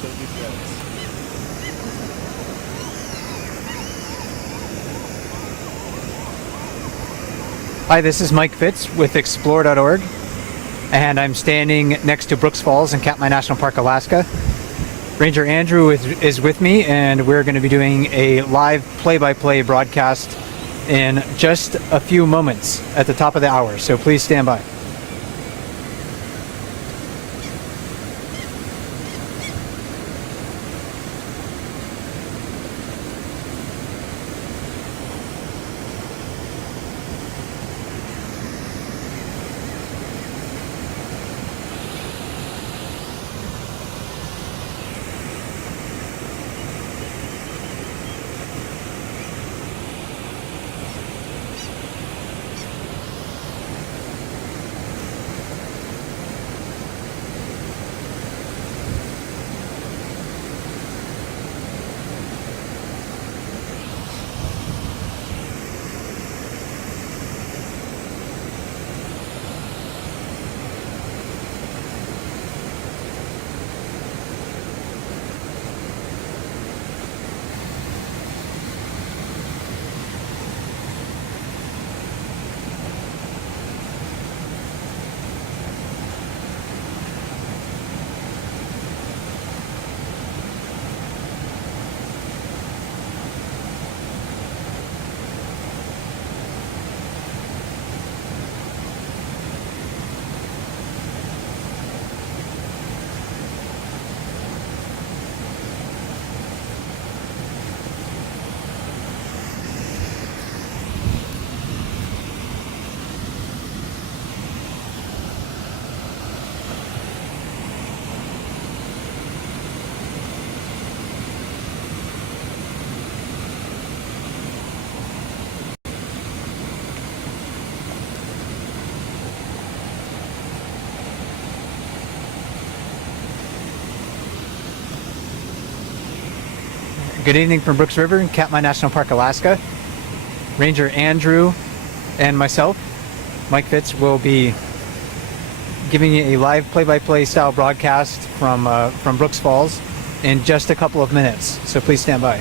Still be friends. Hi, this is Mike Fitz with Explore.org, and I'm standing next to Brooks Falls in Katmai National Park, Alaska. Ranger Andrew is with me, and we're going to be doing a live play-by-play broadcast in just a few moments at the top of the hour, so please stand by. Good evening from Brooks River in Katmai National Park, Alaska. Ranger Andrew and myself, Mike Fitz, will be giving you a live play-by-play style broadcast from Brooks Falls in just a couple of minutes, so please stand by.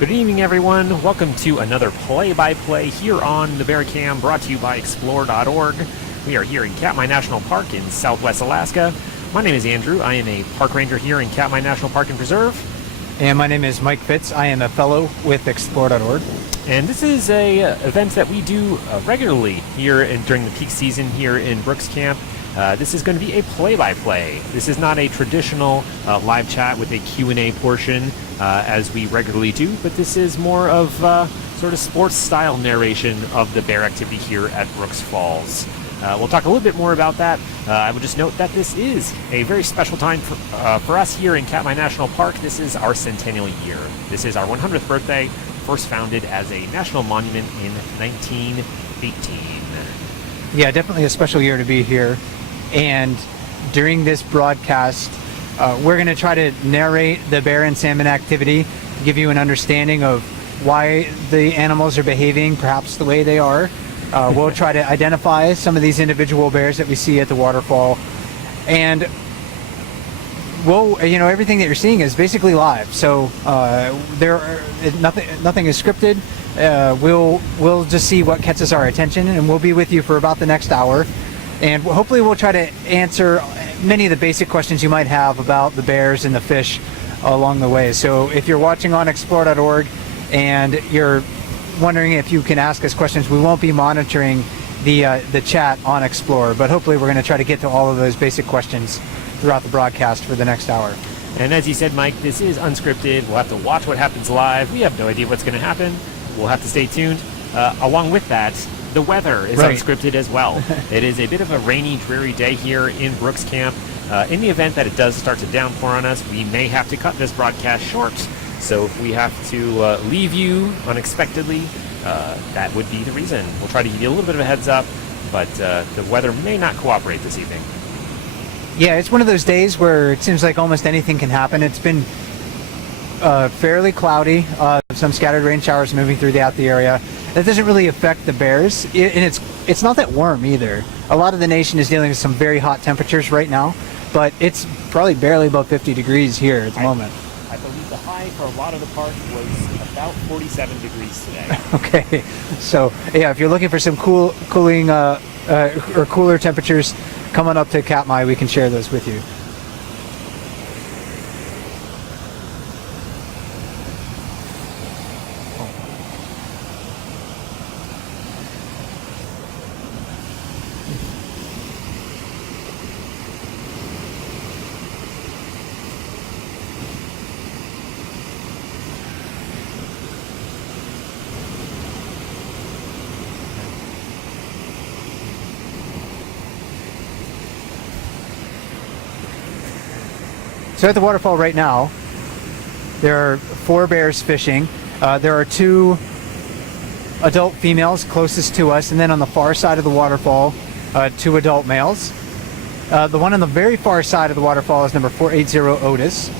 Good evening, everyone. Welcome to another play-by-play here on the Bearcam, brought to you by Explore.org. We are here in Katmai National Park in southwest Alaska. My name is Andrew. I am a park ranger here in Katmai National Park and Preserve. And my name is Mike Fitz. I am a fellow with Explore.org. And this is a event that we do regularly here during the peak season here in Brooks Camp. This is going to be a play-by-play. This is not a traditional live chat with a Q&A portion as we regularly do, but this is more of sort of sports-style narration of the bear activity here at Brooks Falls. We'll talk a little bit more about that. I would just note that this is a very special time for us here in Katmai National Park. This is our centennial year. This is our 100th birthday, first founded as a national monument in 1918. Yeah, definitely a special year to be here. And during this broadcast, we're going to try to narrate the bear and salmon activity, give you an understanding of why the animals are behaving perhaps the way they are. We'll try to identify some of these individual bears that we see at the waterfall, and everything that you're seeing is basically live. So nothing is scripted. We'll just see what catches our attention, and we'll be with you for about the next hour, and hopefully we'll try to answer many of the basic questions you might have about the bears and the fish along the way. So if you're watching on explore.org and you're wondering if you can ask us questions, we won't be monitoring the chat on Explore, but hopefully we're going to try to get to all of those basic questions throughout the broadcast for the next hour. And as you said, Mike, this is unscripted. We'll have to watch what happens live. We have no idea what's going to happen. We'll have to stay tuned. Along with that, the weather is unscripted as well. It is a bit of a rainy, dreary day here in Brooks Camp. In the event that it does start to downpour on us, we may have to cut this broadcast short. So if we have to leave you unexpectedly, that would be the reason. We'll try to give you a little bit of a heads up, but the weather may not cooperate this evening. Yeah, it's one of those days where it seems like almost anything can happen. It's been fairly cloudy, some scattered rain showers moving throughout the area. That doesn't really affect the bears, and it's not that warm either. A lot of the nation is dealing with some very hot temperatures right now, but it's probably barely above 50 degrees here at the moment. I believe the high for a lot of the park was about 47 degrees today. Okay, so yeah, if you're looking for some cooling or cooler temperatures, come on up to Katmai. We can share those with you. So at the waterfall right now, there are 4 bears fishing. There are 2 adult females closest to us, and then on the far side of the waterfall, 2 adult males. The one on the very far side of the waterfall is number 480 Otis.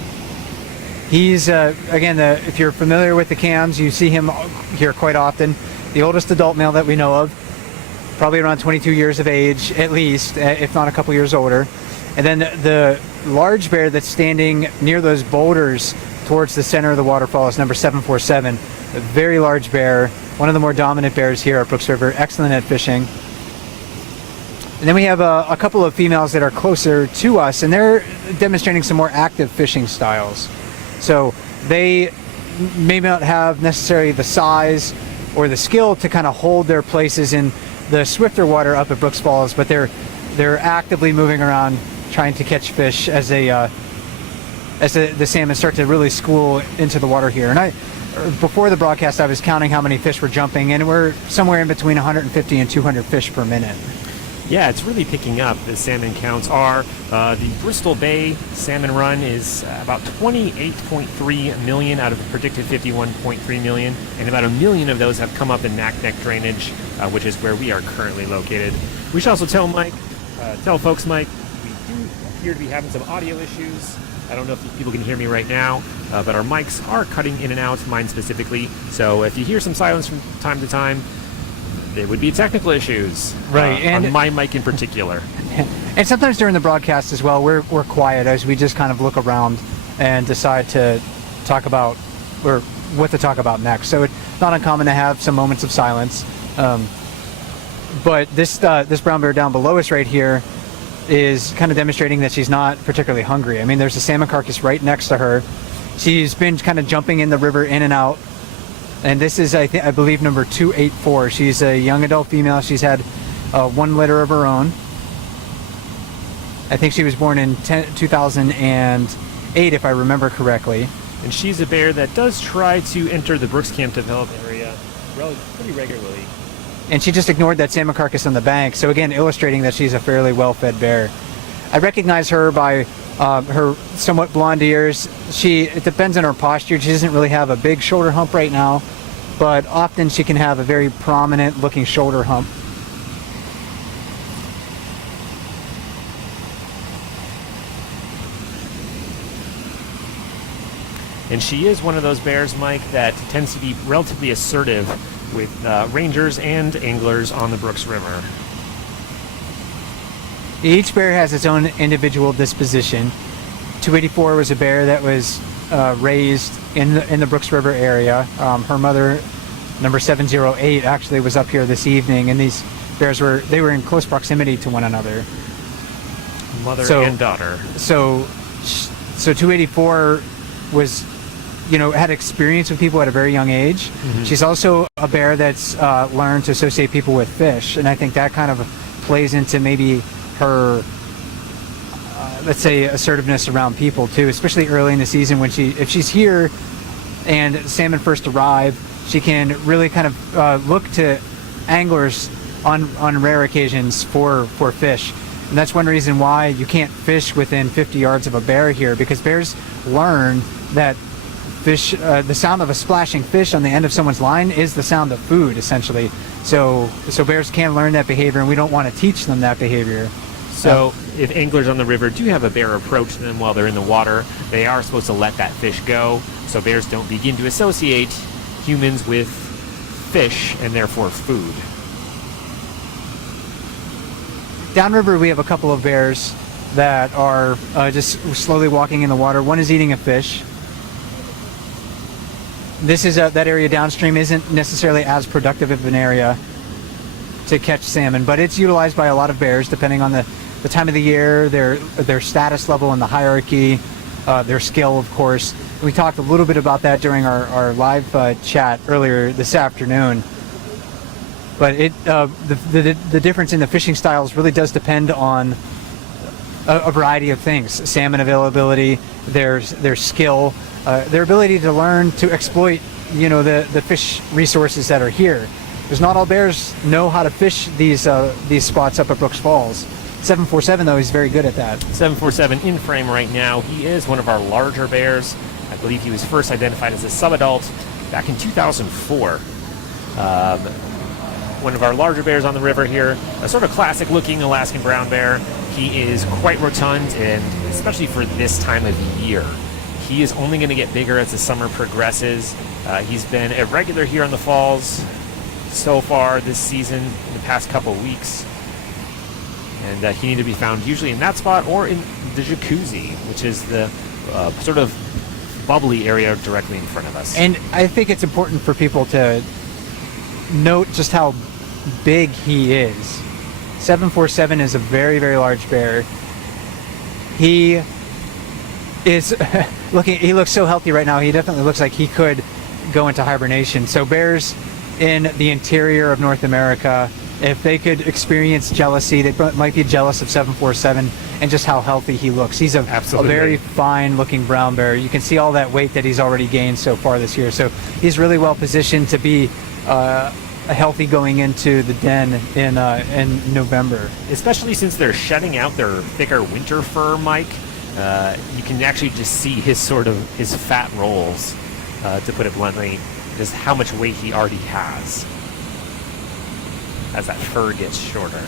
He's, again, if you're familiar with the cams, you see him here quite often. The oldest adult male that we know of, probably around 22 years of age, at least, if not a couple years older. And then the large bear that's standing near those boulders towards the center of the waterfall is number 747, a very large bear, one of the more dominant bears here at Brooks River, excellent at fishing. And then we have a couple of females that are closer to us, and they're demonstrating some more active fishing styles. So they may not have necessarily the size or the skill to kind of hold their places in the swifter water up at Brooks Falls, but they're actively moving around trying to catch fish as the salmon start to really school into the water here. And before the broadcast, I was counting how many fish were jumping, and we're somewhere in between 150 and 200 fish per minute. Yeah, it's really picking up. The salmon counts are. The Bristol Bay salmon run is about 28.3 million out of a predicted 51.3 million, and about 1 million of those have come up in Naknek drainage, which is where we are currently located. We should also tell folks, Mike, we do appear to be having some audio issues. I don't know if people can hear me right now, but our mics are cutting in and out, mine specifically. So if you hear some silence from time to time, it would be technical issues, right? And on my mic in particular. And sometimes during the broadcast as well, we're quiet as we just kind of look around and decide to talk about or what to talk about next. So it's not uncommon to have some moments of silence. But this brown bear down below us right here is kind of demonstrating that she's not particularly hungry. I mean, there's a salmon carcass right next to her. She's been kind of jumping in the river in and out. And this is, I believe, number 284. She's a young adult female. She's had 1 litter of her own. I think she was born in 2008, if I remember correctly. And she's a bear that does try to enter the Brooks Camp Developed area pretty regularly. And she just ignored that salmon carcass on the bank. So again, illustrating that she's a fairly well-fed bear. I recognize her by her somewhat blonde ears. It depends on her posture. She doesn't really have a big shoulder hump right now, but often she can have a very prominent looking shoulder hump. And she is one of those bears, Mike, that tends to be relatively assertive with rangers and anglers on the Brooks River. Each bear has its own individual disposition. 284 was a bear that was raised in the Brooks River area. Her mother, number 708, actually was up here this evening, and these bears were in close proximity to one another. Mother and daughter. So 284 was, had experience with people at a very young age. Mm-hmm. She's also a bear that's learned to associate people with fish, and I think that kind of plays into maybe her, let's say, assertiveness around people too, especially early in the season when if she's here and salmon first arrive, she can really kind of look to anglers on rare occasions for fish. And that's one reason why you can't fish within 50 yards of a bear here, because bears learn that fish, the sound of a splashing fish on the end of someone's line is the sound of food, essentially. So bears can learn that behavior, and we don't want to teach them that behavior. So if anglers on the river do have a bear approach them while they're in the water, they are supposed to let that fish go, so bears don't begin to associate humans with fish and therefore food. Downriver, we have a couple of bears that are just slowly walking in the water. One is eating a fish. This is that area downstream isn't necessarily as productive of an area to catch salmon, but it's utilized by a lot of bears depending on the time of the year, their status level in the hierarchy, their skill, of course. We talked a little bit about that during our live chat earlier this afternoon. But the difference in the fishing styles really does depend on a variety of things: salmon availability, their skill, their ability to learn to exploit, the fish resources that are here. Because not all bears know how to fish these spots up at Brooks Falls. 747, though, he's very good at that. 747 in frame right now. He is one of our larger bears. I believe he was first identified as a subadult back in 2004. One of our larger bears on the river here, a sort of classic-looking Alaskan brown bear. He is quite rotund, and especially for this time of year, he is only going to get bigger as the summer progresses. He's been a regular here on the falls so far this season, in the past couple weeks. And he needs to be found usually in that spot or in the jacuzzi, which is the sort of bubbly area directly in front of us. And I think it's important for people to note just how big he is. 747 is a very, very large bear. He is he looks so healthy right now. He definitely looks like he could go into hibernation. So bears in the interior of North America, if they could experience jealousy, they might be jealous of 747 and just how healthy he looks. He's a very fine-looking brown bear. You can see all that weight that he's already gained so far this year. So he's really well positioned to be healthy going into the den in November. Especially since they're shedding out their thicker winter fur, Mike. You can actually just see his fat rolls, to put it bluntly, just how much weight he already has as that fur gets shorter.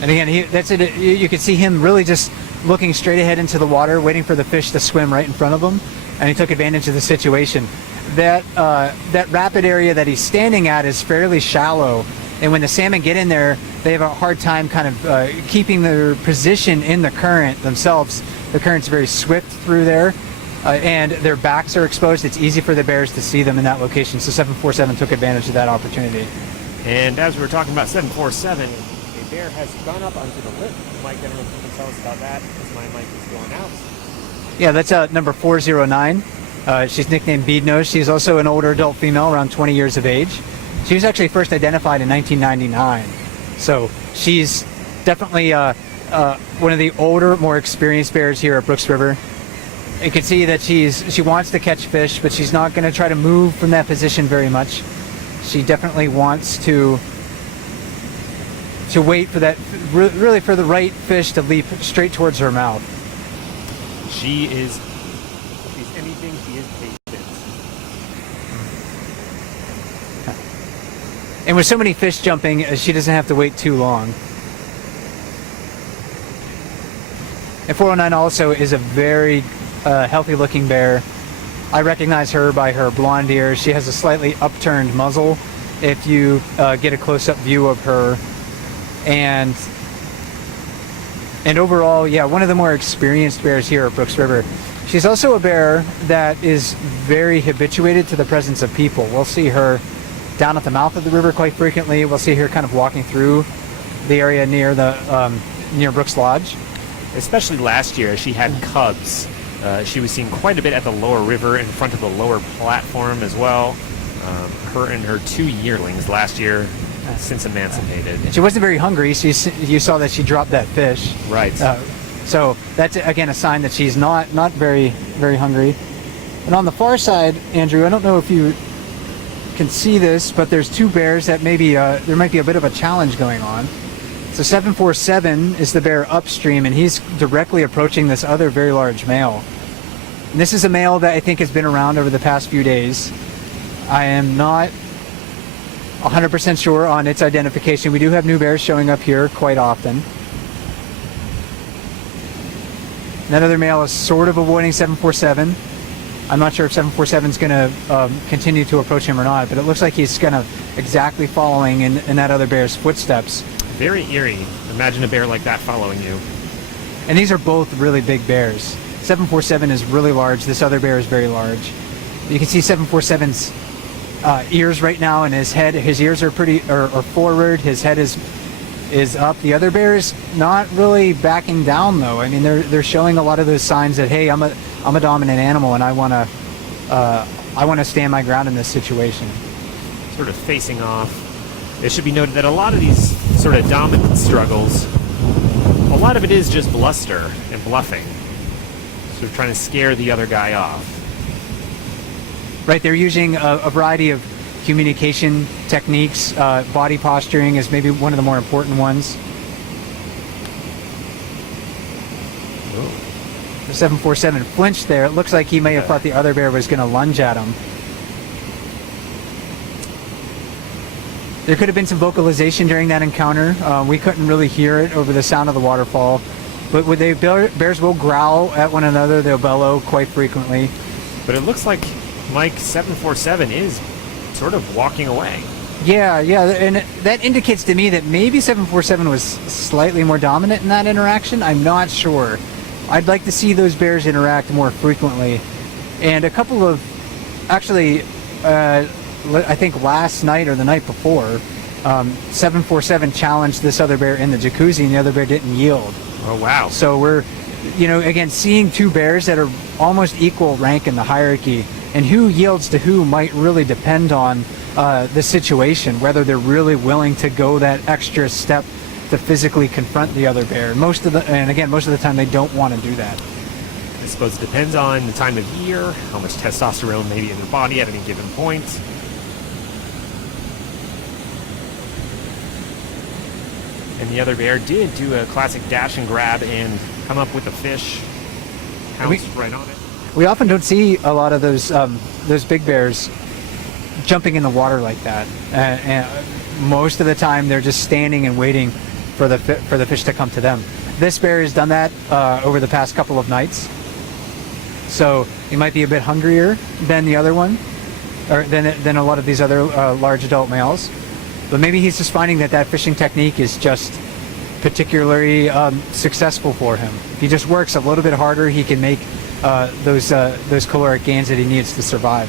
And again, that's it. You can see him really just looking straight ahead into the water, waiting for the fish to swim right in front of him, and he took advantage of the situation. That rapid area that he's standing at is fairly shallow, and when the salmon get in there, they have a hard time kind of keeping their position in the current themselves. The current's very swift through there, and their backs are exposed. It's easy for the bears to see them in that location, so 747 took advantage of that opportunity. And as we were talking about 747, a bear has gone up onto the lip. Mike, I don't know if you can tell us about that, because my mic is going out. Yeah, that's number 409. She's nicknamed Beadnose. She's also an older adult female, around 20 years of age. She was actually first identified in 1999. So she's definitely one of the older, more experienced bears here at Brooks River. You can see that she wants to catch fish, but she's not going to try to move from that position very much. She definitely wants to wait for that, really for the right fish to leap straight towards her mouth. She's anything, she is patient. And with so many fish jumping, she doesn't have to wait too long. And 409 also is a very healthy looking bear. I recognize her by her blonde ears. She has a slightly upturned muzzle if you get a close-up view of her. And overall, yeah, one of the more experienced bears here at Brooks River. She's also a bear that is very habituated to the presence of people. We'll see her down at the mouth of the river quite frequently. We'll see her kind of walking through the area near the near Brooks Lodge. Especially last year, she had cubs. She was seen quite a bit at the lower river in front of the lower platform as well. Her and her 2 yearlings last year, since emancipated. She wasn't very hungry. You saw that she dropped that fish. Right. So that's again a sign that she's not very hungry. And on the far side, Andrew, I don't know if you can see this, but there's two bears that maybe there might be a bit of a challenge going on. So 747 is the bear upstream, and he's directly approaching this other very large male. And this is a male that I think has been around over the past few days. I am not 100% sure on its identification. We do have new bears showing up here quite often. That other male is sort of avoiding 747. I'm not sure if 747 is going to continue to approach him or not, but it looks like he's kind of exactly following in that other bear's footsteps. Very eerie. Imagine a bear like that following you. And these are both really big bears. 747 is really large. This other bear is very large. You can see 747's ears right now, and his head. His ears are are forward. His head is up. The other bear is not really backing down, though. I mean, they're showing a lot of those signs that, hey, I'm a dominant animal, and I want to stand my ground in this situation. Sort of facing off. It should be noted that a lot of these sort of dominant struggles, a lot of it is just bluster and bluffing. Sort of trying to scare the other guy off. Right, they're using a variety of communication techniques. Body posturing is maybe one of the more important ones. The 747 flinched there. It looks like he may have thought the other bear was going to lunge at him. There could have been some vocalization during that encounter. We couldn't really hear it over the sound of the waterfall. But bears will growl at one another. They'll bellow quite frequently. But it looks like Mike 747 is sort of walking away. Yeah, and that indicates to me that maybe 747 was slightly more dominant in that interaction. I'm not sure. I'd like to see those bears interact more frequently. And a couple of, actually, I think last night or the night before, 747 challenged this other bear in the jacuzzi, and the other bear didn't yield. Oh, wow. So we're, again, seeing two bears that are almost equal rank in the hierarchy, and who yields to who might really depend on the situation, whether they're really willing to go that extra step to physically confront the other bear. Most of the time they don't want to do that. I suppose it depends on the time of year, how much testosterone may be in their body at any given point. And the other bear did do a classic dash and grab and come up with a fish, pounced right on it. We often don't see a lot of those big bears jumping in the water like that. And most of the time they're just standing and waiting for the fish to come to them. This bear has done that over the past couple of nights. So he might be a bit hungrier than the other one, or than a lot of these other large adult males. But maybe he's just finding that fishing technique is just particularly successful for him. If he just works a little bit harder, he can make those caloric gains that he needs to survive.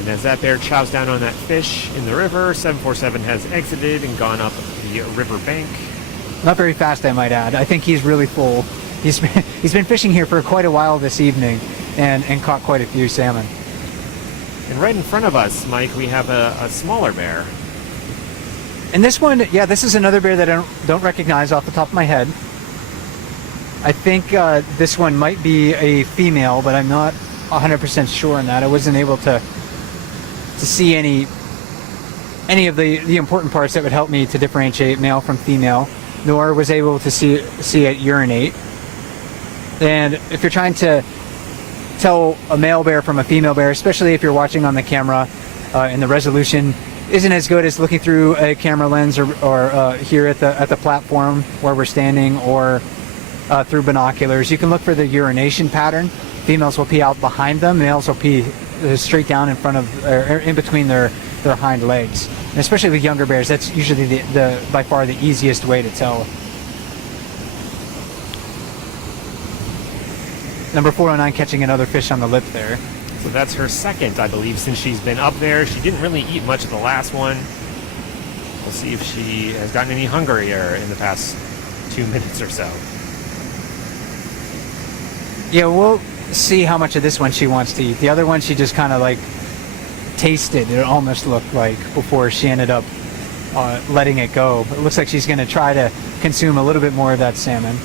And as that bear chows down on that fish in the river, 747 has exited and gone up the river bank. Not very fast, I might add. I think he's really full. He's been fishing here for quite a while this evening and caught quite a few salmon. And right in front of us, Mike, we have a smaller bear. And this one, yeah, this is another bear that I don't recognize off the top of my head. I think this one might be a female, but I'm not 100% sure on that. I wasn't able to see any of the important parts that would help me to differentiate male from female, nor was able to see it urinate. And if you're trying to tell a male bear from a female bear, especially if you're watching on the camera and the resolution isn't as good as looking through a camera lens or here at the platform where we're standing, or through binoculars. You can look for the urination pattern. Females will pee out behind them. Males will pee straight down in front of, or in between their hind legs. And especially with younger bears, that's usually the by far the easiest way to tell. Number 409 catching another fish on the lip there. So that's her second, I believe, since she's been up there. She didn't really eat much of the last one. We'll see if she has gotten any hungrier in the past 2 minutes or so. Yeah, we'll see how much of this one she wants to eat. The other one she just kind of like tasted, it almost looked like, before she ended up letting it go. It looks like she's going to try to consume a little bit more of that salmon.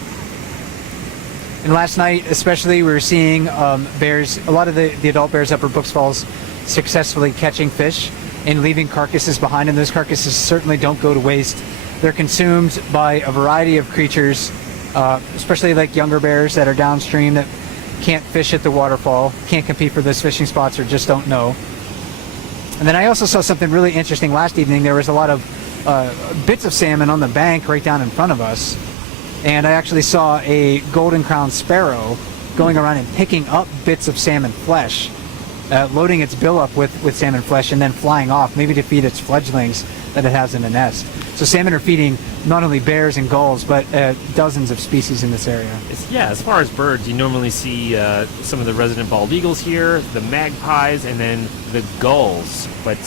And last night, especially, we were seeing bears, a lot of the adult bears up at Brooks Falls successfully catching fish and leaving carcasses behind, and those carcasses certainly don't go to waste. They're consumed by a variety of creatures, especially like younger bears that are downstream that can't fish at the waterfall, can't compete for those fishing spots, or just don't know. And then I also saw something really interesting last evening. There was a lot of bits of salmon on the bank right down in front of us. And I actually saw a golden crowned sparrow going around and picking up bits of salmon flesh, loading its bill up with salmon flesh and then flying off, maybe to feed its fledglings that it has in the nest. So salmon are feeding not only bears and gulls, but dozens of species in this area. Yeah, as far as birds, you normally see some of the resident bald eagles here, the magpies, and then the gulls, but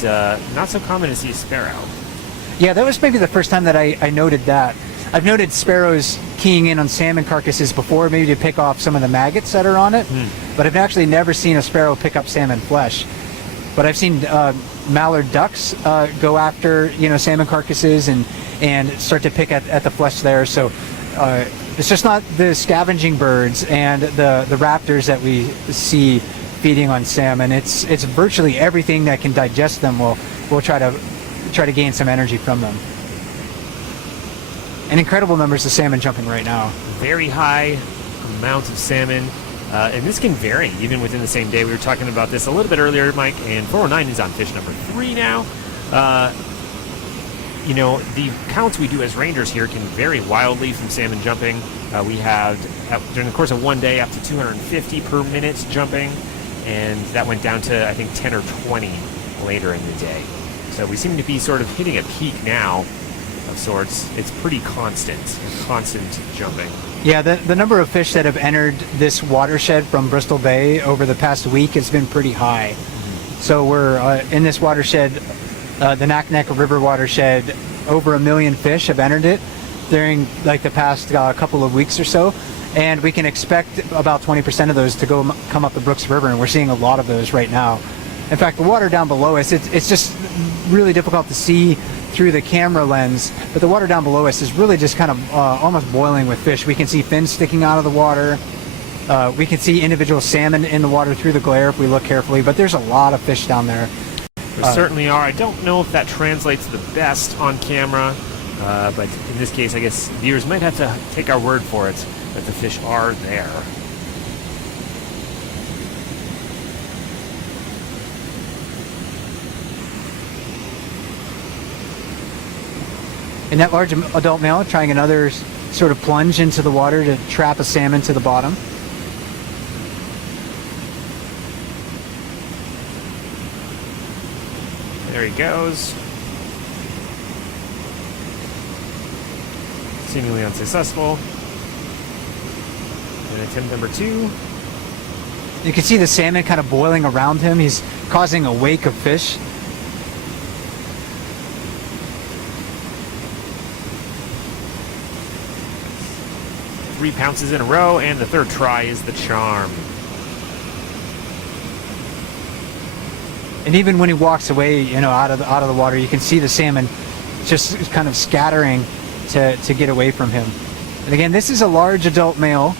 not so common to see a sparrow. Yeah, that was maybe the first time that I noted that. I've noted sparrows keying in on salmon carcasses before, maybe to pick off some of the maggots that are on it, but I've actually never seen a sparrow pick up salmon flesh. But I've seen mallard ducks go after salmon carcasses and start to pick at the flesh there. So it's just not the scavenging birds and the raptors that we see feeding on salmon. It's virtually everything that can digest them will try to gain some energy from them. And incredible numbers of salmon jumping right now. Very high amount of salmon. And this can vary even within the same day. We were talking about this a little bit earlier, Mike, and 409 is on fish number 3 now. The counts we do as rangers here can vary wildly from salmon jumping. We had, during the course of one day, up to 250 per minute jumping, and that went down to, I think, 10 or 20 later in the day. So we seem to be sort of hitting a peak now of sorts. It's pretty constant jumping. Yeah, the number of fish that have entered this watershed from Bristol Bay over the past week has been pretty high. So we're in this watershed, the Naknek River watershed, over 1 million fish have entered it during like the past couple of weeks or so, and we can expect about 20% of those to come up the Brooks River, and we're seeing a lot of those right now. In fact, the water down below us, it's just really difficult to see through the camera lens, but the water down below us is really just kind of almost boiling with fish. We can see fins sticking out of the water. We can see individual salmon in the water through the glare if we look carefully, but there's a lot of fish down there. There certainly are. I don't know if that translates the best on camera, but in this case, I guess viewers might have to take our word for it that the fish are there. And that large adult male trying another sort of plunge into the water to trap a salmon to the bottom. There he goes. Seemingly unsuccessful. And attempt number 2. You can see the salmon kind of boiling around him. He's causing a wake of fish. Three pounces in a row, and the third try is the charm. And even when he walks away, out of the water, you can see the salmon just kind of scattering to get away from him. And again, this is a large adult male.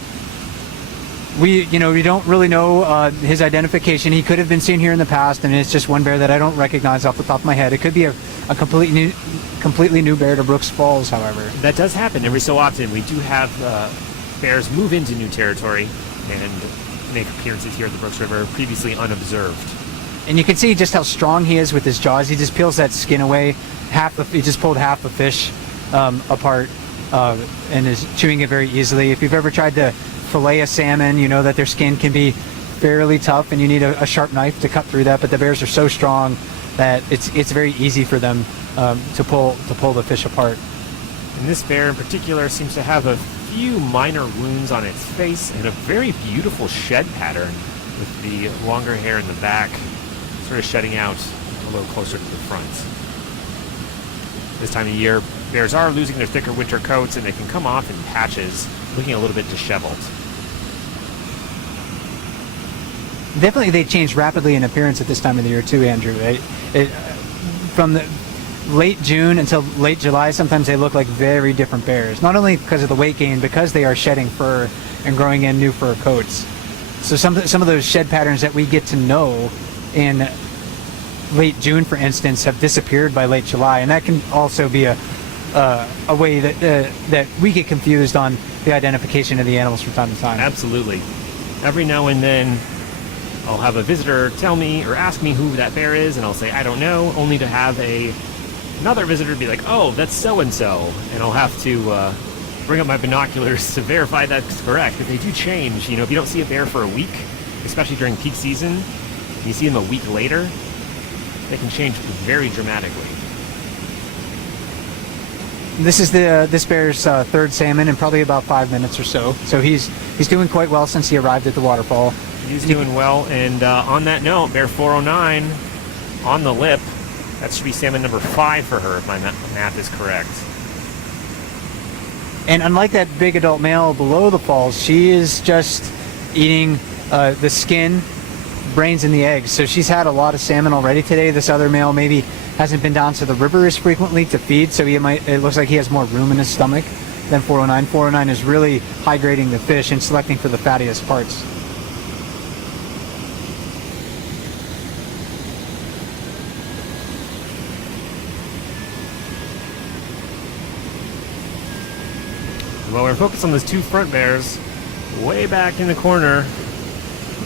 We don't really know his identification. He could have been seen here in the past, and it's just one bear that I don't recognize off the top of my head. It could be a completely new bear to Brooks Falls, however. That does happen every so often. We do have bears move into new territory and make appearances here at the Brooks River, previously unobserved. And you can see just how strong he is with his jaws. He just peels that skin away. He just pulled half the fish apart. and is chewing it very easily. If you've ever tried to fillet a salmon, you know that their skin can be fairly tough, and you need a sharp knife to cut through that. But the bears are so strong that it's very easy for them to pull the fish apart. And this bear in particular seems to have a few minor wounds on its face and a very beautiful shed pattern with the longer hair in the back sort of shedding out a little closer to the front. This time of year, bears are losing their thicker winter coats, and they can come off in patches, looking a little bit disheveled. Definitely, they change rapidly in appearance at this time of the year too, Andrew. From the late June until late July, sometimes they look like very different bears. Not only because of the weight gain, because they are shedding fur and growing in new fur coats. So some of those shed patterns that we get to know in late June, for instance, have disappeared by late July, and that can also be a way that we get confused on the identification of the animals from time to time. Absolutely. Every now and then, I'll have a visitor tell me or ask me who that bear is, and I'll say, I don't know, only to have another visitor be like, oh, that's so-and-so. And I'll have to bring up my binoculars to verify that's correct. But they do change. You know, if you don't see a bear for a week, especially during peak season, you see them a week later, they can change very dramatically. This is this bear's third salmon in probably about 5 minutes or so. So he's doing quite well since he arrived at the waterfall. He's doing well, and on that note, bear 409 on the lip. That should be salmon number 5 for her, if my math is correct. And unlike that big adult male below the falls, she is just eating the skin, brains, and the eggs. So she's had a lot of salmon already today. This other male maybe hasn't been down to the river as frequently to feed, so it looks like he has more room in his stomach than 409. 409 is really hydrating the fish and selecting for the fattiest parts. Well, we're focused on those two front bears. Way back in the corner,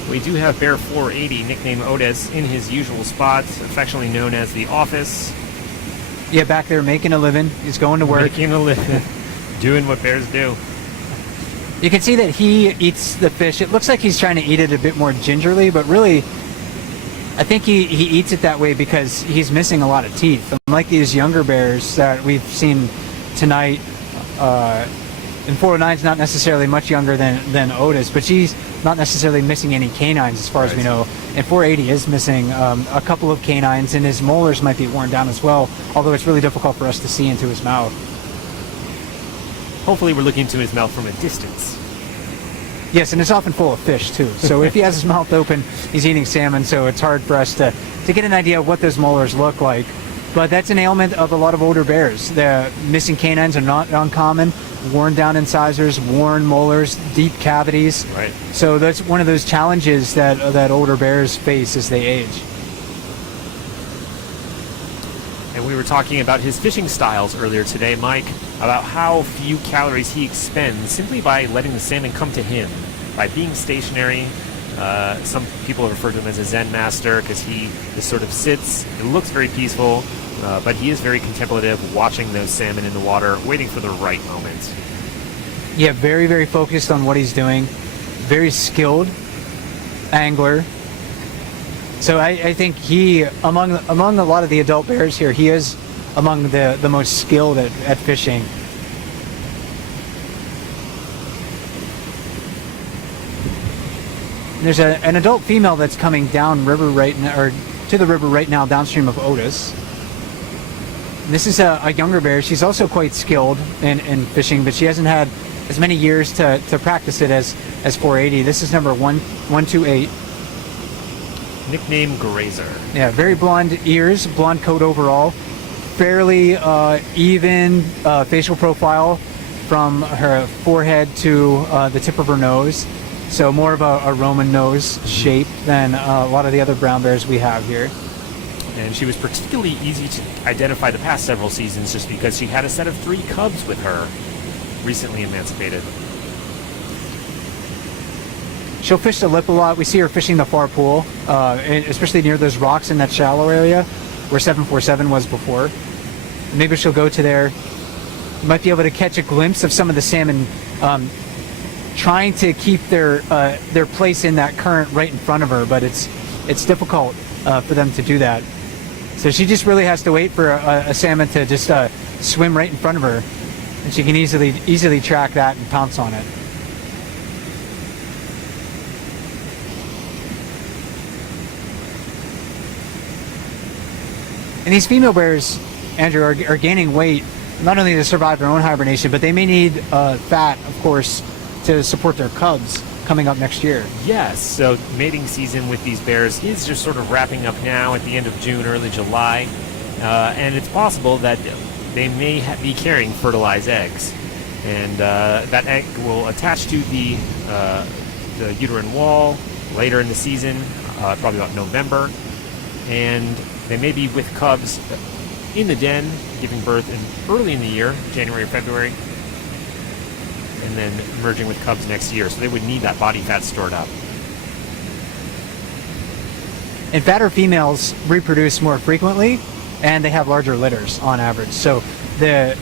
we do have bear 480, nicknamed Otis, in his usual spot, affectionately known as the office. Yeah, back there making a living. He's going to work. Making a living, doing what bears do. You can see that he eats the fish. It looks like he's trying to eat it a bit more gingerly, but really, I think he eats it that way because he's missing a lot of teeth. Unlike these younger bears that we've seen tonight, and 409 is not necessarily much younger than Otis, but she's not necessarily missing any canines as far as we know. And 480 is missing a couple of canines, and his molars might be worn down as well, although it's really difficult for us to see into his mouth. Hopefully we're looking into his mouth from a distance. Yes, and it's often full of fish too. So if he has his mouth open, he's eating salmon, so it's hard for us to get an idea of what those molars look like. But that's an ailment of a lot of older bears. The missing canines are not uncommon. Worn down incisors, worn molars, deep cavities. Right. So that's one of those challenges that older bears face as they age. And we were talking about his fishing styles earlier today, Mike, about how few calories he expends simply by letting the salmon come to him, by being stationary. Some people refer to him as a Zen master because he just sort of sits. It looks very peaceful, but he is very contemplative, watching those salmon in the water, waiting for the right moment. Yeah, very, very focused on what he's doing. Very skilled angler. So I think he, among a lot of the adult bears here, he is among the most skilled at fishing. There's an adult female that's coming down river right now, or to the river right now, downstream of Otis. This is a younger bear. She's also quite skilled in fishing, but she hasn't had as many years to practice it as 480. This is number 128. Nickname Grazer. Yeah, very blonde ears, blonde coat overall, fairly even facial profile from her forehead to the tip of her nose. So more of a Roman nose shape than a lot of the other brown bears we have here. And she was particularly easy to identify the past several seasons just because she had a set of 3 cubs with her, recently emancipated. She'll fish the lip a lot. We see her fishing the far pool, especially near those rocks in that shallow area where 747 was before. Maybe she'll go to there You might be able to catch a glimpse of some of the salmon trying to keep their place in that current right in front of her, but it's difficult for them to do that. So she just really has to wait for a salmon to just swim right in front of her, and she can easily track that and pounce on it. And these female bears, Andrew, are gaining weight not only to survive their own hibernation, but they may need fat, of course, to support their cubs coming up next year. Yes, so mating season with these bears is just sort of wrapping up now at the end of June, early July, and it's possible that they may be carrying fertilized eggs, and that egg will attach to the uterine wall later in the season, probably about November, and they may be with cubs in the den, giving birth early in the year, January or February, and then merging with cubs next year. So they would need that body fat stored up. And fatter females reproduce more frequently, and they have larger litters on average. So the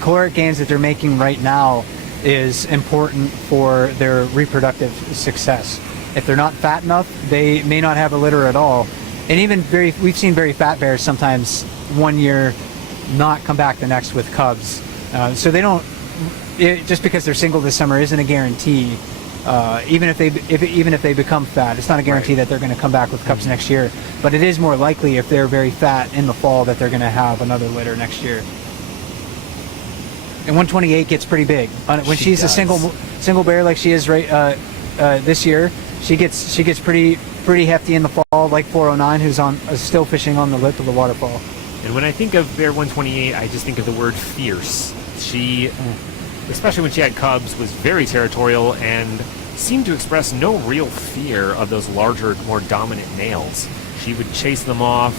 caloric gains that they're making right now is important for their reproductive success. If they're not fat enough, they may not have a litter at all. And even we've seen very fat bears sometimes one year not come back the next with cubs. So they don't, just because they're single this summer isn't a guarantee. Even if they become fat, it's not a guarantee that they're going to come back with cubs next year. But it is more likely if they're very fat in the fall that they're going to have another litter next year. And 128 gets pretty big when she's a single bear like she is right this year. She gets pretty hefty in the fall, like 409, who's still fishing on the lip of the waterfall. And when I think of Bear 128, I just think of the word fierce. She, especially when she had cubs, was very territorial and seemed to express no real fear of those larger, more dominant males. She would chase them off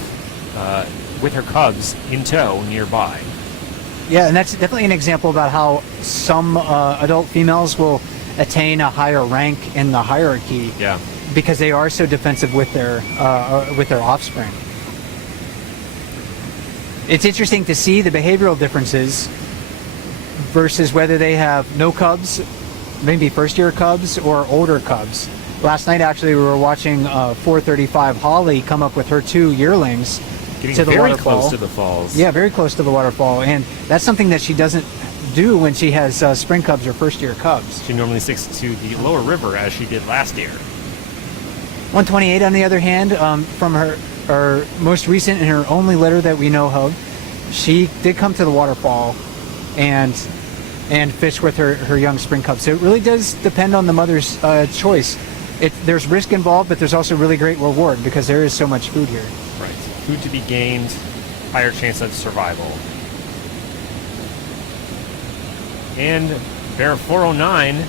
with her cubs in tow nearby. Yeah, and that's definitely an example about how some adult females will attain a higher rank in the hierarchy. Yeah. Because they are so defensive with their offspring. It's interesting to see the behavioral differences versus whether they have no cubs, maybe first-year cubs, or older cubs. Last night, actually, we were watching 435 Holly come up with her 2 yearlings Getting to the very waterfall. close to the falls. Yeah, very close to the waterfall, and that's something that she doesn't do when she has spring cubs or first-year cubs. She normally sticks to the lower river as she did last year. 128, on the other hand, from her most recent and her only litter that we know of, she did come to the waterfall and fish with her young spring cubs. So it really does depend on the mother's choice. There's risk involved, but there's also really great reward because there is so much food here. Right. Food to be gained, higher chance of survival. And Bear 409,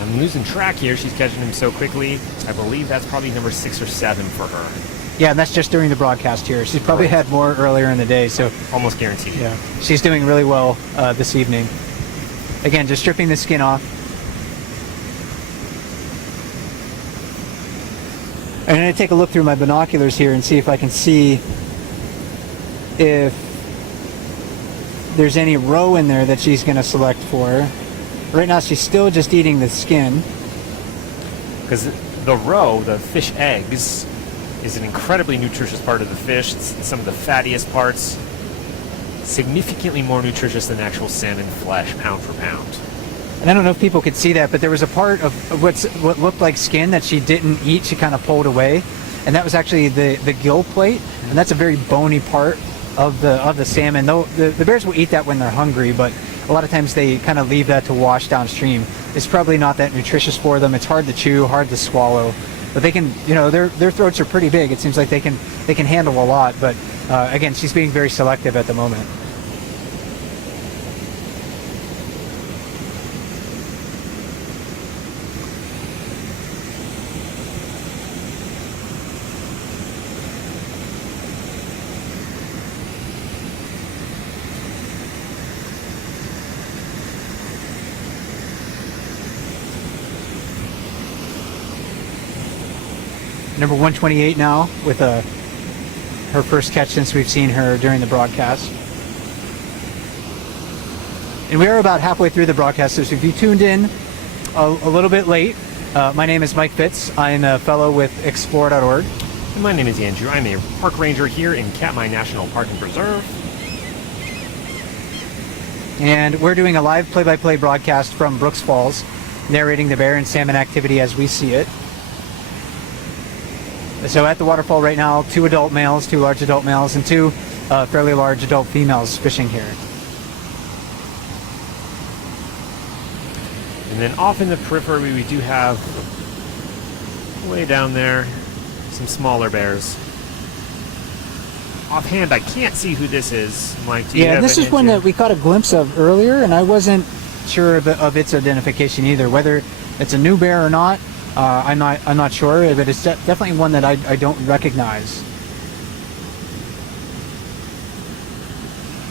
I'm losing track here. She's catching him so quickly. I believe that's probably number 6 or 7 for her. Yeah, and that's just during the broadcast here. She's probably had more earlier in the day, so almost guaranteed. yeah, she's doing really well this evening. Again, just stripping the skin off. I'm going to take a look through my binoculars here and see if I can see if there's any roe in there that she's going to select for. Right now, she's still just eating the skin. Because the roe, the fish eggs, is an incredibly nutritious part of the fish. It's some of the fattiest parts. Significantly more nutritious than actual salmon flesh, pound for pound. And I don't know if people could see that, but there was a part of what looked like skin that she didn't eat. She kind of pulled away, and that was actually the gill plate, and that's a very bony part of the salmon. Though the bears will eat that when they're hungry, but a lot of times they kind of leave that to wash downstream. It's probably not that nutritious for them. It's hard to chew, hard to swallow, but they can, their throats are pretty big. It seems like they can handle a lot. But again, she's being very selective at the moment. Number 128 now with her first catch since we've seen her during the broadcast. And we are about halfway through the broadcast, so if you tuned in a little bit late, my name is Mike Fitz. I'm a fellow with Explore.org. And my name is Andrew. I'm a park ranger here in Katmai National Park and Preserve. And we're doing a live play-by-play broadcast from Brooks Falls, narrating the bear and salmon activity as we see it. So at the waterfall right now, 2 adult males, 2 large adult males, and 2 fairly large adult females fishing here. And then off in the periphery, we do have, way down there, some smaller bears. Offhand, I can't see who this is, Mike. Do you have this an is one idea? that we caught a glimpse of earlier, and I wasn't sure of its identification either. Whether it's a new bear or not, I'm not sure, but it's definitely one that I don't recognize.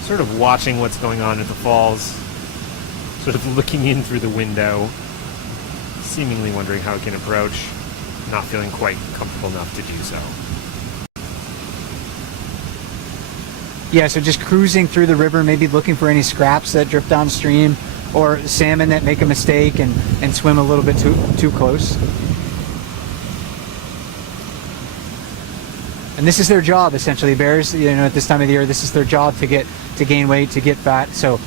Sort of watching what's going on at the falls, sort of looking in through the window, seemingly wondering how it can approach, not feeling quite comfortable enough to do so. Yeah, so just cruising through the river, maybe looking for any scraps that drift downstream, or salmon that make a mistake and swim a little bit too close. And this is their job, essentially. Bears, at this time of the year, this is their job to gain weight, to get fat. So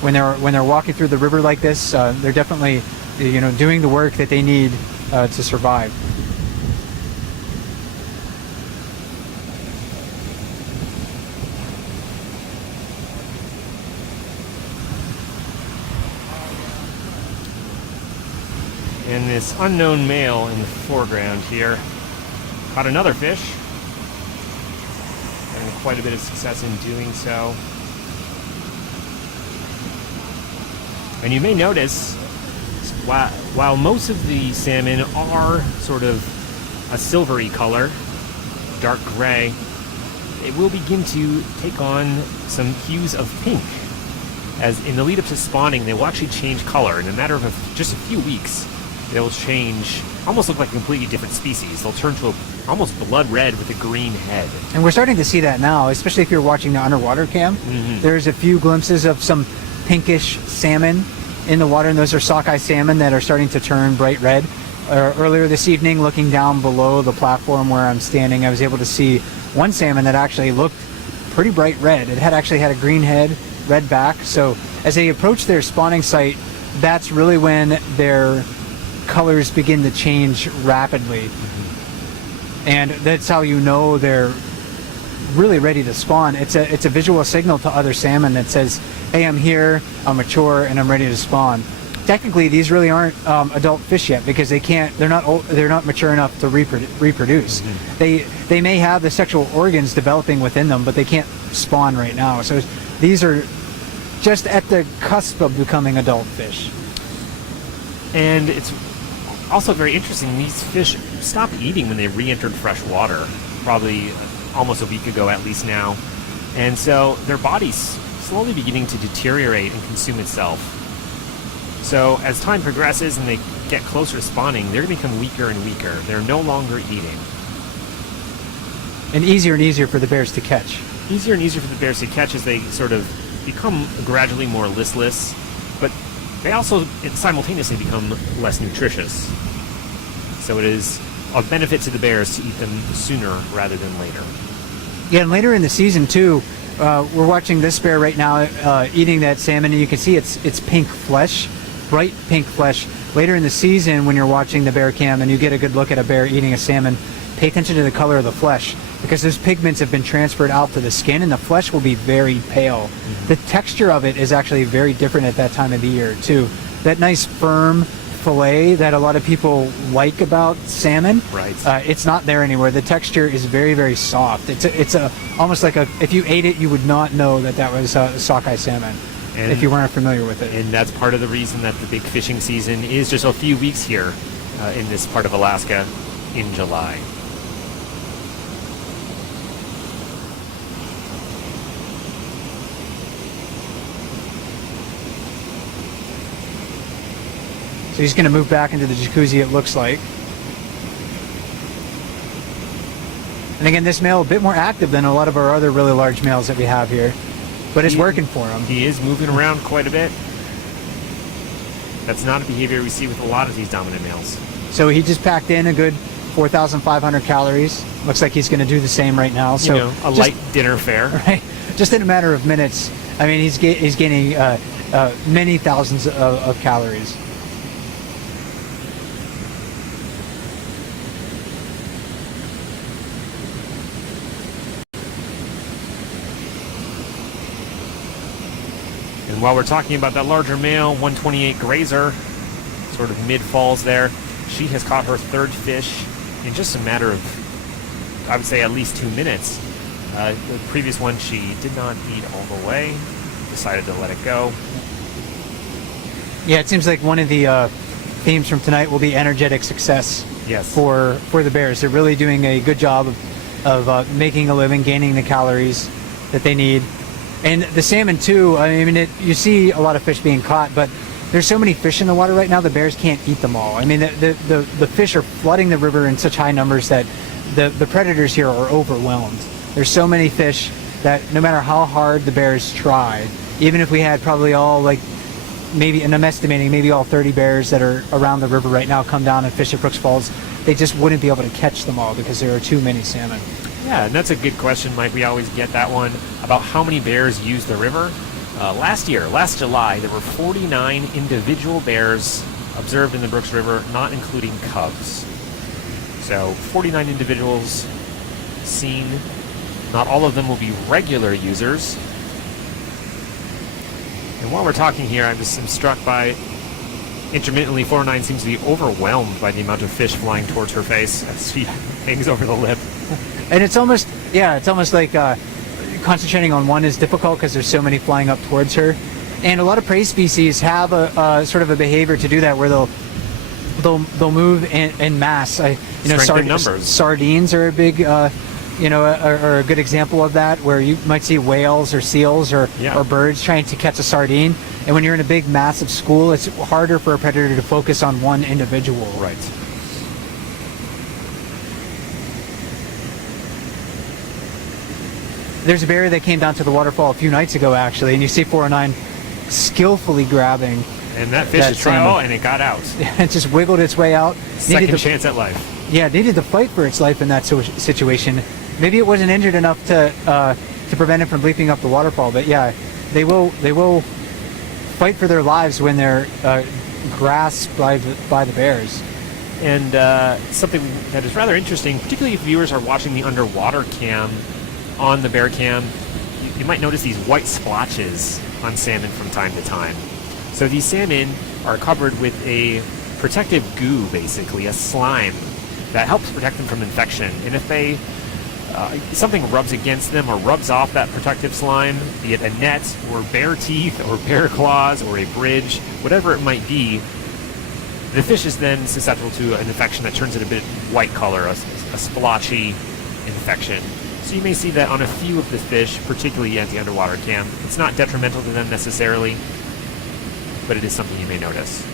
when they're walking through the river like this, they're definitely doing the work that they need to survive. And this unknown male in the foreground here caught another fish, having quite a bit of success in doing so. And you may notice, while most of the salmon are sort of a silvery color, dark gray, it will begin to take on some hues of pink. As in the lead up to spawning, they will actually change color in a matter of just a few weeks. They will change, almost look like a completely different species. They'll turn to a almost blood red with a green head. And we're starting to see that now, especially if you're watching the underwater cam. Mm-hmm. There's a few glimpses of some pinkish salmon in the water, and those are sockeye salmon that are starting to turn bright red. Earlier this evening, looking down below the platform where I'm standing, I was able to see one salmon that actually looked pretty bright red. It actually had a green head, red back. So as they approach their spawning site, that's really when their colors begin to change rapidly. And that's how you know they're really ready to spawn. It's a visual signal to other salmon that says, hey, I'm here, I'm mature, and I'm ready to spawn. Technically, these really aren't adult fish yet because they're not mature enough to reproduce. Mm-hmm. They may have the sexual organs developing within them, but they can't spawn right now. So these are just at the cusp of becoming adult fish. And it's also very interesting, these fish stop eating when they re-entered fresh water, probably almost a week ago at least now. And so their body's slowly beginning to deteriorate and consume itself. So as time progresses and they get closer to spawning, they're going to become weaker and weaker. They're no longer eating. And easier for the bears to catch. Easier and easier for the bears to catch as they sort of become gradually more listless, but they also simultaneously become less nutritious. So it is of benefit to the bears to eat them sooner rather than later. Yeah, and later in the season too, we're watching this bear right now eating that salmon, and you can see it's pink flesh, bright pink flesh. Later in the season, when you're watching the bear cam and you get a good look at a bear eating a salmon, pay attention to the color of the flesh, because those pigments have been transferred out to the skin, and the flesh will be very pale. Mm-hmm. The texture of it is actually very different at that time of the year too. That nice firm fillet that a lot of people like about salmon, right? It's not there anymore. The texture is very, very soft. It's almost like if you ate it, you would not know that was sockeye salmon if you weren't familiar with it. And that's part of the reason that the big fishing season is just a few weeks here in this part of Alaska in July. So he's going to move back into the jacuzzi, it looks like. And again, this male a bit more active than a lot of our other really large males that we have here. but it's working for him. He is moving around quite a bit. That's not a behavior we see with a lot of these dominant males. So he just packed in a good 4,500 calories. Looks like he's going to do the same right now. So You know, a light dinner fare. right, just in a matter of minutes. I mean, he's gaining many thousands of calories. And while we're talking about that larger male, 128 grazer, sort of mid-falls there, she has caught her third fish in just a matter of, I would say, at least 2 minutes. The previous one she did not eat all the way, decided to let it go. Yeah, it seems like one of the themes from tonight will be energetic success. Yes. For the bears, they're really doing a good job of making a living, gaining the calories that they need. And the salmon too. I mean, you see a lot of fish being caught, but there's so many fish in the water right now. The bears can't eat them all. I mean, the fish are flooding the river in such high numbers that the predators here are overwhelmed. There's so many fish that no matter how hard the bears try, even if we had probably all maybe, and I'm estimating maybe all 30 bears that are around the river right now come down and fish at Brooks Falls, they just wouldn't be able to catch them all because there are too many salmon. Yeah, and that's a good question, Mike. We always get that one about how many bears use the river. Last July, there were 49 individual bears observed in the Brooks River, not including cubs. So 49 individuals seen. Not all of them will be regular users. And while we're talking here, I'm struck by, intermittently, 409 seems to be overwhelmed by the amount of fish flying towards her face as she hangs over the lip. And it's almost like concentrating on one is difficult because there's so many flying up towards her. And a lot of prey species have a sort of a behavior to do that, where they'll move in mass. Strength in numbers. Sardines are a big, are a good example of that, where you might see whales or seals or birds trying to catch a sardine. And when you're in a big, massive school, it's harder for a predator to focus on one individual. Right. There's a bear that came down to the waterfall a few nights ago, actually, and you see 409 skillfully grabbing. And that fish is trial, and it got out. It just wiggled its way out. Second chance at life. Yeah, it needed to fight for its life in that situation. Maybe it wasn't injured enough to prevent it from leaping up the waterfall, but yeah, they will fight for their lives when they're grasped by the bears. And something that is rather interesting, particularly if viewers are watching the underwater cam on the bear cam, you might notice these white splotches on salmon from time to time. So these salmon are covered with a protective goo, basically, a slime that helps protect them from infection. And if something rubs against them or rubs off that protective slime, be it a net or bare teeth or bear claws or a bridge, whatever it might be, the fish is then susceptible to an infection that turns it a bit white color, a splotchy infection. So you may see that on a few of the fish, particularly at the underwater cam. It's not detrimental to them necessarily, but it is something you may notice.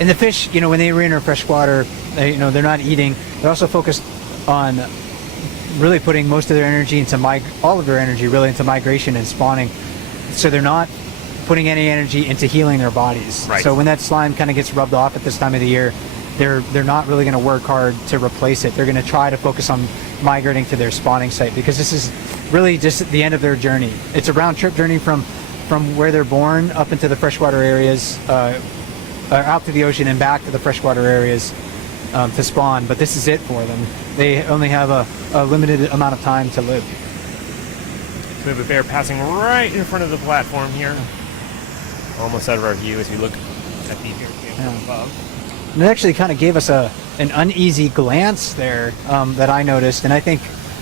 And the fish, when they re-enter freshwater, they're not eating. They're also focused on really putting most of their energy into all of their energy really into migration and spawning. So they're not putting any energy into healing their bodies. Right. So when that slime kind of gets rubbed off at this time of the year, they're not really going to work hard to replace it. They're going to try to focus on migrating to their spawning site, because this is really just the end of their journey. It's a round trip journey from where they're born up into the freshwater areas, out to the ocean and back to the freshwater areas to spawn. But this is it for them. They only have a limited amount of time to live. So we have a bear passing right in front of the platform here, almost out of our view as we look at the from above. And it actually kind of gave us an uneasy glance there that I noticed. And I think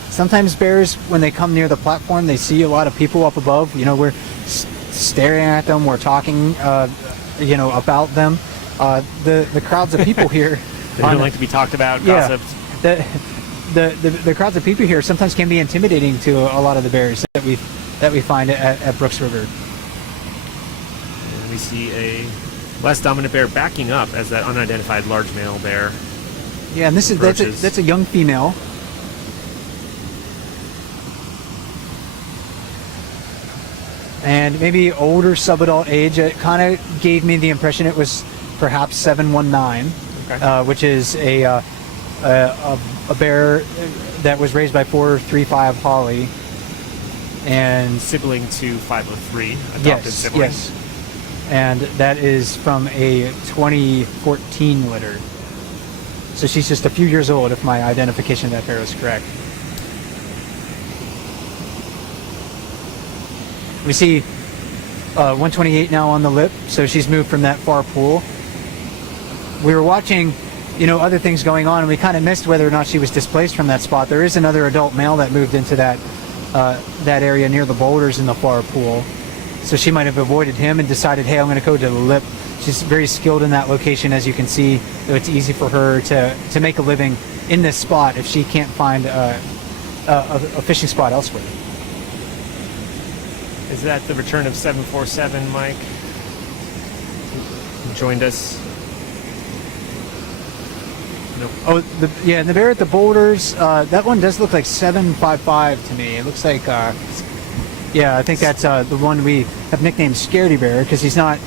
sometimes bears, when they come near the platform, they see a lot of people up above. We're staring at them, we're talking, about them. The crowds of people here. They don't like to be talked about, gossiped. The crowds of people here sometimes can be intimidating to a lot of the bears that we find at Brooks River. And we see a less dominant bear backing up as that unidentified large male bear. Yeah, and that's a young female. and maybe older subadult age. It kind of gave me the impression it was perhaps 719, Okay. which is a bear that was raised by 435 Holly. And Sibling to 503, adopted yes, sibling. yes. And that is from a 2014 litter. So she's just a few years old if my identification of that bear is correct. We see 128 now on the lip, so she's moved from that far pool. We were watching, other things going on, and we kind of missed whether or not she was displaced from that spot. There is another adult male that moved into that area near the boulders in the far pool. So she might have avoided him and decided, hey, I'm going to go to the lip. She's very skilled in that location, as you can see. It's easy for her to make a living in this spot if she can't find a fishing spot elsewhere. Is that the return of 747, Mike? Who joined us? Nope. Oh, the bear at the boulders, that one does look like 755 to me. It looks like, I think that's the one we have nicknamed Scaredy Bear, because he's not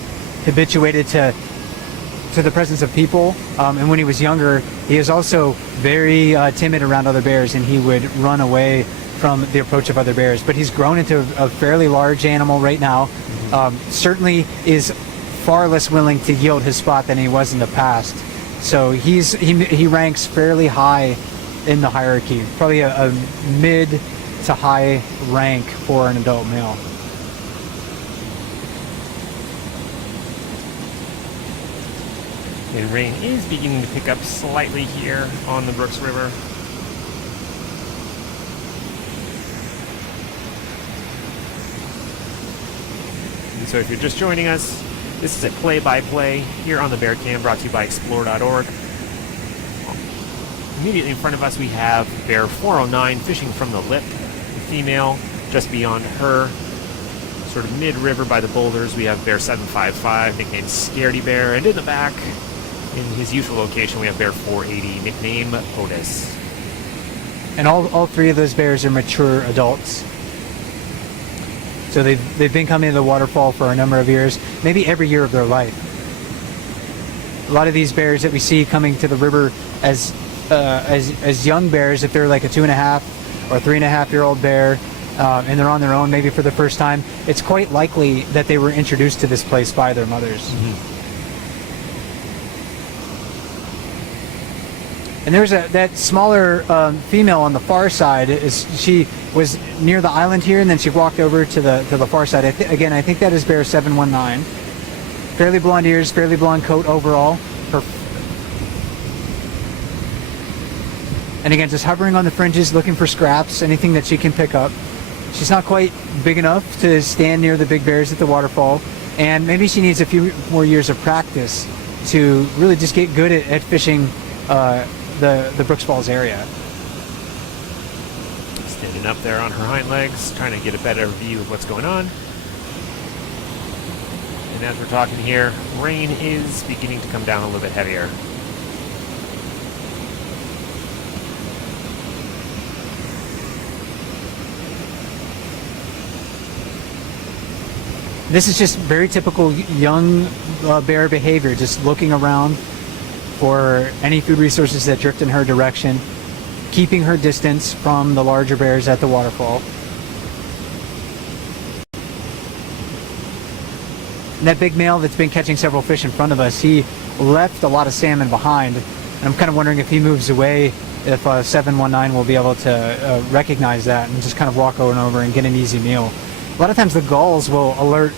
habituated to the presence of people. And when he was younger, he is also very timid around other bears, and he would run away from the approach of other bears. But he's grown into a fairly large animal right now. Certainly is far less willing to yield his spot than he was in the past. So he ranks fairly high in the hierarchy, probably a mid to high rank for an adult male. And rain is beginning to pick up slightly here on the Brooks River. And so if you're just joining us, this is a play-by-play here on the Bear Cam, brought to you by Explore.org. Immediately in front of us we have Bear 409 fishing from the lip, the female. Just beyond her, sort of mid-river by the boulders, we have Bear 755, nicknamed Scaredy Bear. And in the back, in his usual location, we have Bear 480, nicknamed Otis. And all three of those bears are mature adults. So they've been coming to the waterfall for a number of years, maybe every year of their life. A lot of these bears that we see coming to the river as young bears, if they're like a 2.5 or 3.5-year-old bear, and they're on their own maybe for the first time, it's quite likely that they were introduced to this place by their mothers. Mm-hmm. And there's that smaller female on the far side. She was near the island here, and then she walked over to the far side. Again, I think that is bear 719. Fairly blonde ears, fairly blonde coat overall. And again, just hovering on the fringes, looking for scraps, anything that she can pick up. She's not quite big enough to stand near the big bears at the waterfall, and maybe she needs a few more years of practice to really just get good at fishing the Brooks Falls area. Standing up there on her hind legs, trying to get a better view of what's going on. And as we're talking here, rain is beginning to come down a little bit heavier. This is just very typical young bear behavior, just looking around for any food resources that drift in her direction, keeping her distance from the larger bears at the waterfall. And that big male that's been catching several fish in front of us, he left a lot of salmon behind. And I'm kind of wondering if he moves away, if 719 will be able to recognize that and just kind of walk on over and get an easy meal. A lot of times the gulls will alert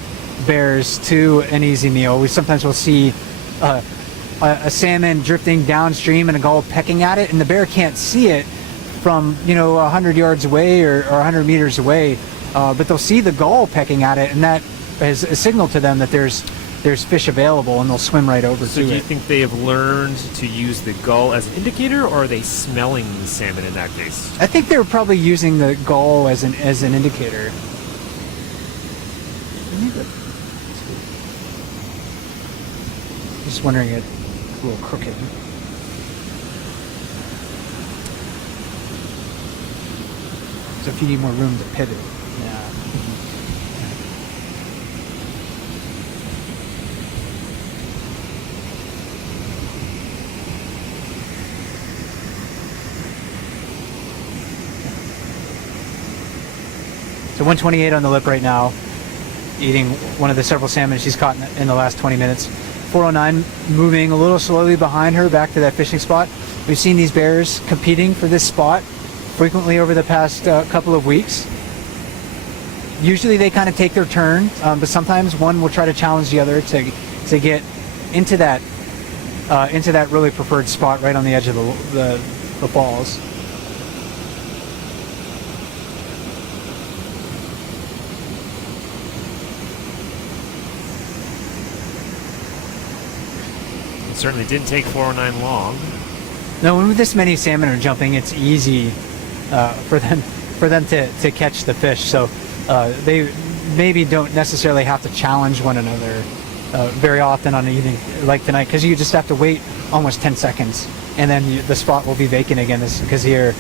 bears to an easy meal. We sometimes will see a salmon drifting downstream and a gull pecking at it, and the bear can't see it from 100 yards away or 100 meters away, but they'll see the gull pecking at it, and that is a signal to them that there's fish available, and they'll swim right over to it. So do you think they have learned to use the gull as an indicator, or are they smelling the salmon in that case? I think they're probably using the gull as an indicator. Just wondering, it's a little crooked. So if you need more room to pivot, yeah. So 128 on the lip right now, eating one of the several salmon she's caught in the last 20 minutes. 409 moving a little slowly behind her back to that fishing spot. We've seen these bears competing for this spot frequently over the past couple of weeks. Usually they kind of take their turn, but sometimes one will try to challenge the other to get into that really preferred spot right on the edge of the falls. It certainly didn't take 409 long. No, when this many salmon are jumping, it's easy for them to catch the fish. So they maybe don't necessarily have to challenge one another very often on an evening like tonight, because you just have to wait almost 10 seconds, and then the spot will be vacant again because your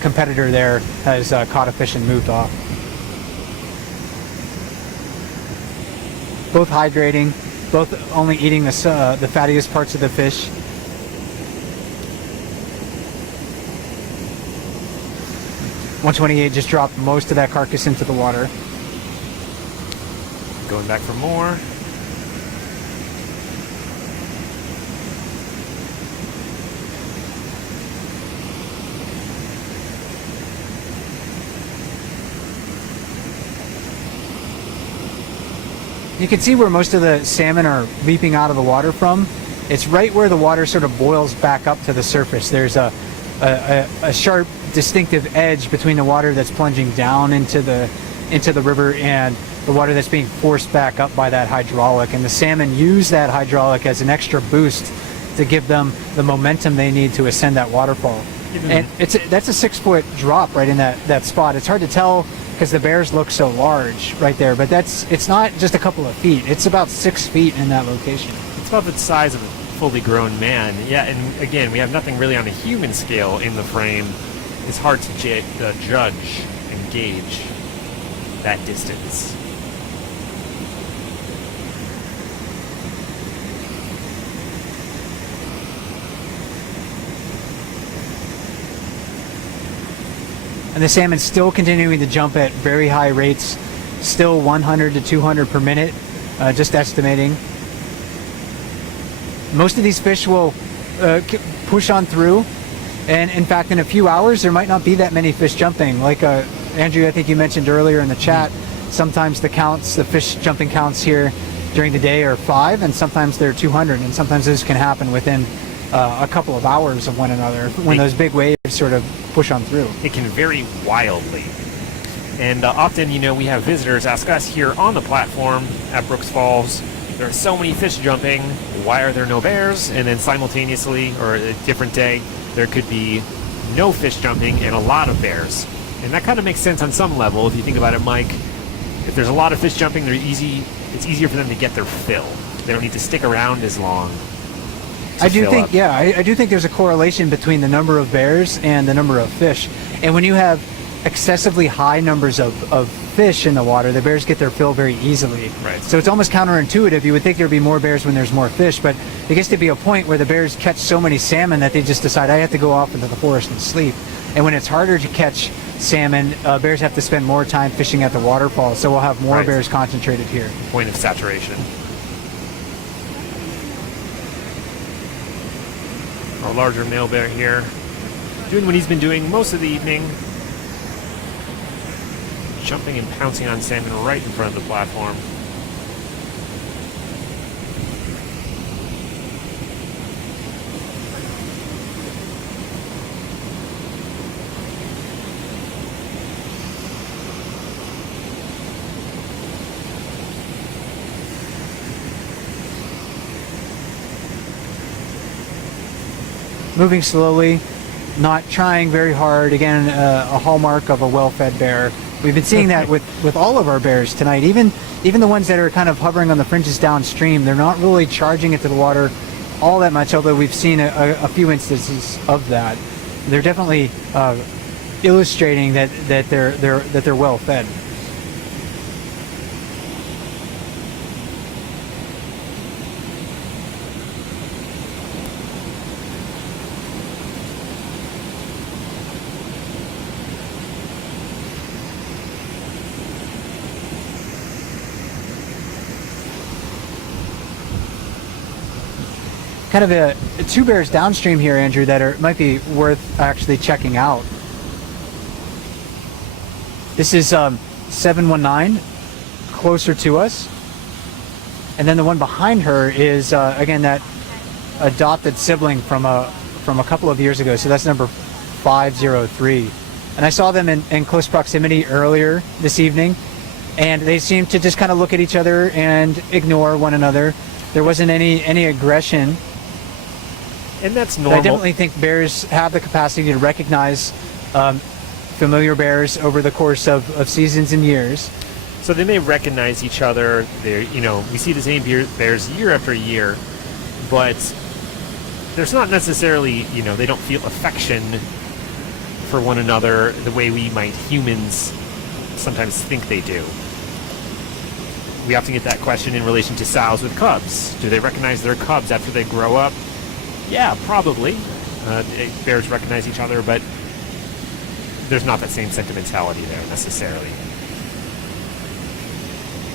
competitor there has caught a fish and moved off. Both hydrating, both only eating the fattiest parts of the fish. .128 just dropped most of that carcass into the water. Going back for more. You can see where most of the salmon are leaping out of the water from. It's right where the water sort of boils back up to the surface. There's a sharp, distinctive edge between the water that's plunging down into the river and the water that's being forced back up by that hydraulic. And the salmon use that hydraulic as an extra boost to give them the momentum they need to ascend that waterfall. And that's a 6-foot drop right in that spot. It's hard to tell because the bears look so large right there, but it's not just a couple of feet. It's about 6 feet in that location. It's about the size of a fully grown man. Yeah, and again, we have nothing really on a human scale in the frame. It's hard to judge and gauge that distance. And the salmon's still continuing to jump at very high rates, still 100 to 200 per minute, just estimating. Most of these fish will push on through, and in fact, in a few hours, there might not be that many fish jumping. Like Andrew, I think you mentioned earlier in the chat, sometimes the fish jumping counts here during the day are 5, and sometimes they're 200, and sometimes this can happen within a couple of hours of one another when those big waves sort of push on through. It can vary wildly. And often, we have visitors ask us here on the platform at Brooks Falls, there are so many fish jumping, why are there no bears? And then simultaneously, or a different day, there could be no fish jumping and a lot of bears. And that kind of makes sense on some level if you think about it, Mike. If there's a lot of fish jumping, it's easier for them to get their fill. They don't need to stick around as long. I do think there's a correlation between the number of bears and the number of fish. And when you have excessively high numbers of fish in the water, the bears get their fill very easily. Right. So it's almost counterintuitive. You would think there'd be more bears when there's more fish, but it gets to be a point where the bears catch so many salmon that they just decide, I have to go off into the forest and sleep. And when it's harder to catch salmon, bears have to spend more time fishing at the waterfall. So we'll have more bears concentrated here. Point of saturation. Our larger male bear here, doing what he's been doing most of the evening, jumping and pouncing on salmon right in front of the platform. Moving slowly, not trying very hard. Again, a hallmark of a well-fed bear. We've been seeing that with all of our bears tonight. Even the ones that are kind of hovering on the fringes downstream, they're not really charging it to the water all that much, although we've seen a few instances of that. They're definitely illustrating that they're well-fed. kind of two bears downstream here, Andrew, that might be worth actually checking out. This is 719, closer to us. And then the one behind her is, again, that adopted sibling from a couple of years ago. So that's number 503. And I saw them in close proximity earlier this evening, and they seemed to just kind of look at each other and ignore one another. There wasn't any aggression. And that's But normal. I definitely think bears have the capacity to recognize familiar bears over the course of seasons and years. So they may recognize each other. They're, we see the same bears year after year, but there's not necessarily, they don't feel affection for one another the way we might humans sometimes think they do. We often get that question in relation to sows with cubs. Do they recognize their cubs after they grow up? Yeah, probably. Bears recognize each other, but there's not that same sentimentality there necessarily.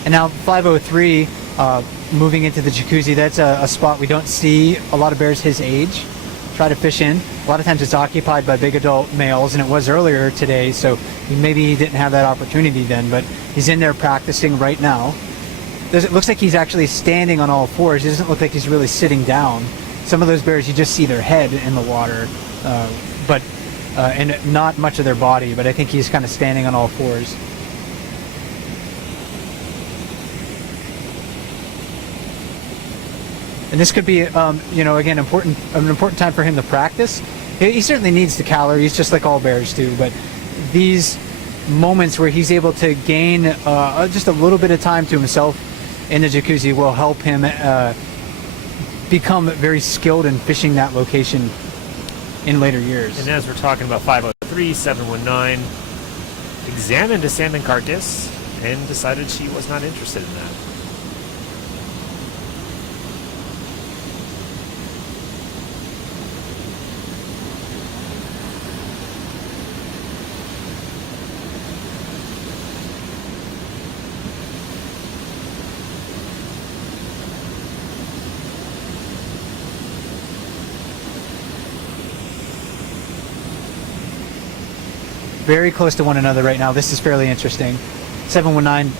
And now 503, moving into the jacuzzi, that's a spot we don't see a lot of bears his age try to fish in. A lot of times it's occupied by big adult males, and it was earlier today, so maybe he didn't have that opportunity then, but he's in there practicing right now. It looks like he's actually standing on all fours. It doesn't look like he's really sitting down. Some of those bears, you just see their head in the water, and not much of their body, but I think he's kind of standing on all fours. And this could be, again, an important time for him to practice. He certainly needs the calories, just like all bears do, but these moments where he's able to gain just a little bit of time to himself in the jacuzzi will help him become very skilled in fishing that location in later years. And as we're talking about 503, 719, examined a salmon carcass and decided she was not interested in that. Very close to one another right now. This is fairly interesting. 719